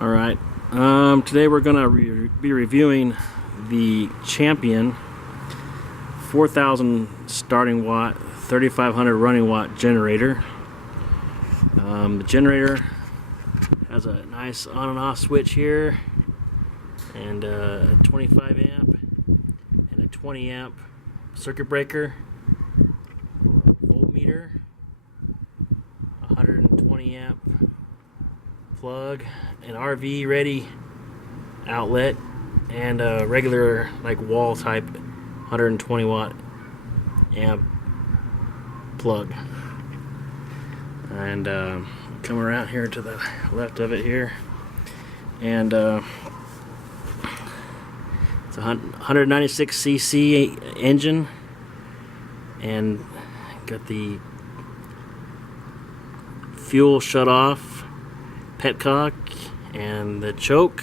Alright, today we're going to be reviewing the Champion 4000 starting watt, 3500 running watt generator. The generator has a nice on and off switch here, and a 25 amp and a 20 amp circuit breaker, voltmeter, 120 amp plug, an RV ready outlet, and a regular like wall type 120 watt amp plug. And come around here to the left of it here, and it's a 196 cc engine, and got the fuel shut off petcock and the choke.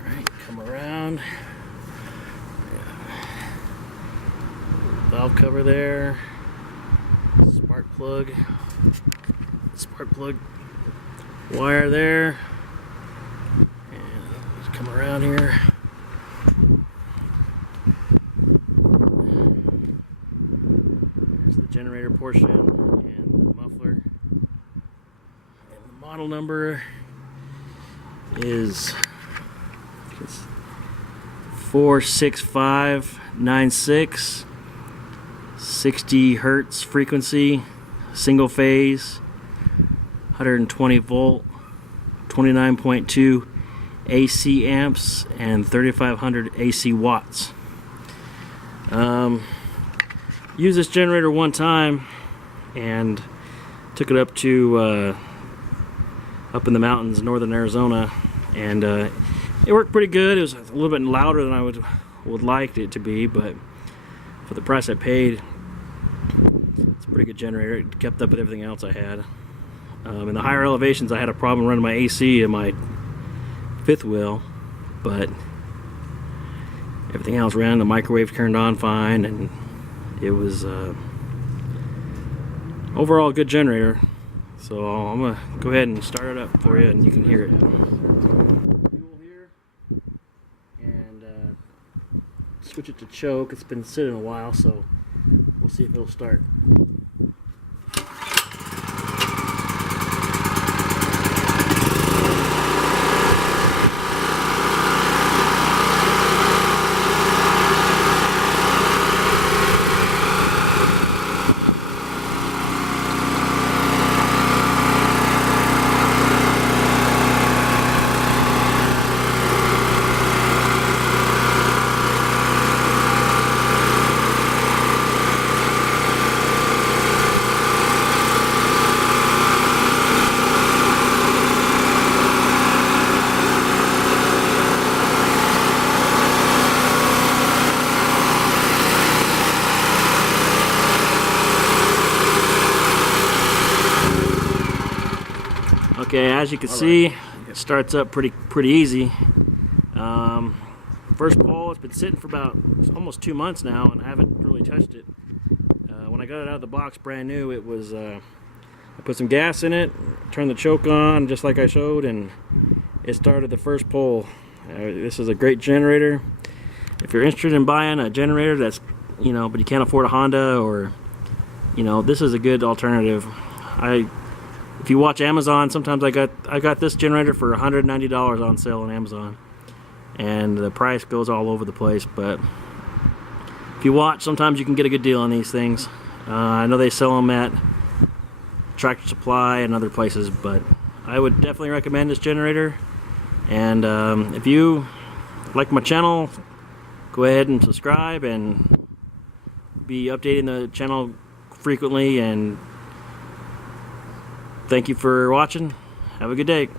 Alright, come around. Valve cover there. Spark plug wire there. And let's come around here. There's the generator portion and the muffler. And the model number is 46596, 60 hertz frequency, single phase, 120 volt, 29.2 AC amps, and 3500 AC watts. Used this generator one time and took it up to up in the mountains, northern Arizona, and it worked pretty good. It was a little bit louder than I would like it to be, but for the price I paid, it's a pretty good generator. It kept up with everything else I had. In the higher elevations, I had a problem running my AC in my fifth wheel, but everything else ran. The microwave turned on fine, and it was overall a good generator. So I'm gonna go ahead and start it up for you, and you can hear it. Fuel here, and switch it to choke. It's been sitting a while, so we'll see if it'll start. Okay, as you can see, it starts up pretty easy. First pull, it's been sitting for about almost 2 months now, and I haven't really touched it. When I got it out of the box brand new, it was I put some gas in it, turned the choke on just like I showed, and it started the first pull. This is a great generator. If you're interested in buying a generator that's, but you can't afford a Honda, or this is a good alternative. If you watch Amazon, sometimes I got this generator for $190 on sale on Amazon, and the price goes all over the place. But if you watch, sometimes you can get a good deal on these things. I know they sell them at Tractor Supply and other places, but I would definitely recommend this generator. And if you like my channel, go ahead and subscribe, and be updating the channel frequently. And thank you for watching. Have a good day.